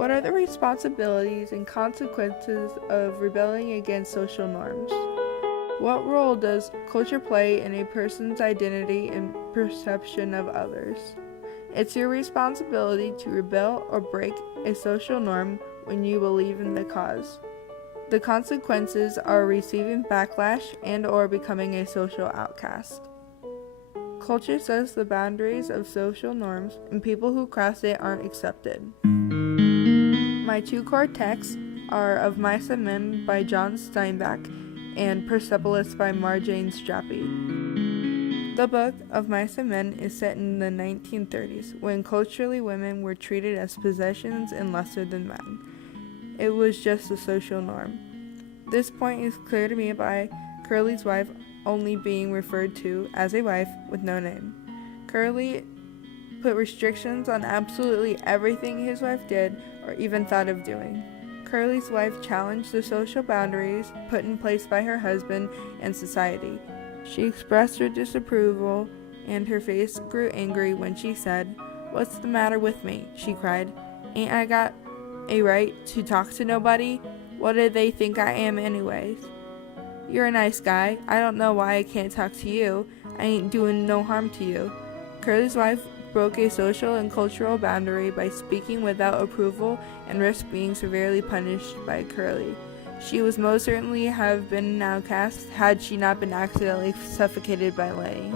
What are the responsibilities and consequences of rebelling against social norms? What role does culture play in a person's identity and perception of others? It's your responsibility to rebel or break a social norm when you believe in the cause. The consequences are receiving backlash and/or becoming a social outcast. Culture sets the boundaries of social norms, and people who cross it aren't accepted. My two core texts are Of Mice and Men by John Steinbeck and Persepolis by Marjane Satrapi. The book Of Mice and Men is set in the 1930s, when culturally women were treated as possessions and lesser than men. It was just a social norm. This point is clear to me by Curly's wife only being referred to as a wife with no name. Curly put restrictions on absolutely everything his wife did or even thought of doing. Curly's wife challenged the social boundaries put in place by her husband and society. She expressed her disapproval, and her face grew angry when she said, "What's the matter with me?" she cried. "Ain't I got a right to talk to nobody? What do they think I am anyways? You're a nice guy. I don't know why I can't talk to you. I ain't doing no harm to you." Curly's wife broke a social and cultural boundary by speaking without approval and risked being severely punished by Curly. She was most certainly have been an outcast had she not been accidentally suffocated by Lenny.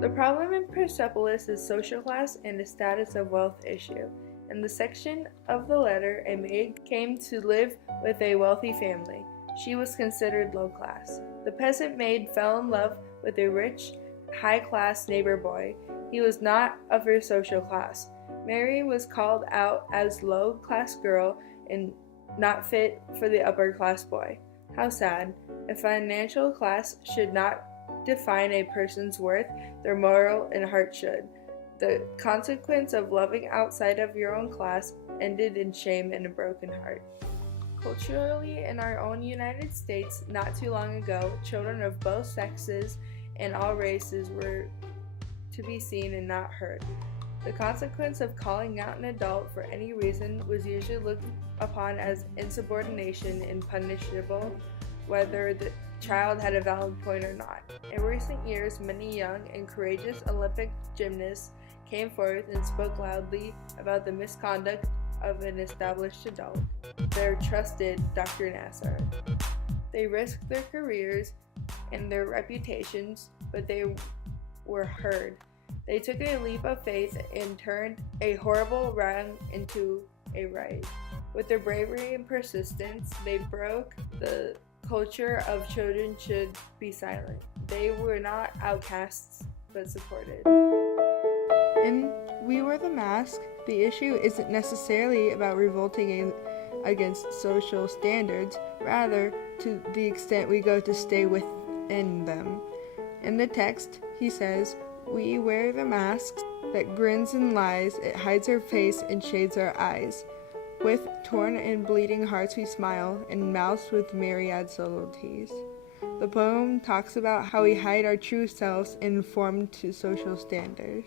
The problem in Persepolis is social class and a status of wealth issue. In the section of the letter, a maid came to live with a wealthy family. She was considered low class. The peasant maid fell in love with a rich, high-class neighbor boy. He was not of her social class. Mary was called out as low-class girl and not fit for the upper-class boy. How sad. A financial class should not define a person's worth, their moral and heart should. The consequence of loving outside of your own class ended in shame and a broken heart. Culturally, in our own United States, not too long ago, children of both sexes and all races were to be seen and not heard. The consequence of calling out an adult for any reason was usually looked upon as insubordination and punishable, whether the child had a valid point or not. In recent years, many young and courageous Olympic gymnasts came forth and spoke loudly about the misconduct of an established adult, their trusted Dr. Nassar. They risked their careers and their reputations, but they were heard. They took a leap of faith and turned a horrible wrong into a right. With their bravery and persistence, they broke the culture of children should be silent. They were not outcasts, but supported. In We Wear the Mask, the issue isn't necessarily about revolting against social standards, rather to the extent we go to stay within them. In the text, he says, "We wear the mask that grins and lies, it hides our face and shades our eyes. With torn and bleeding hearts we smile, and mouths with myriad subtleties." The poem talks about how we hide our true selves and conform to social standards.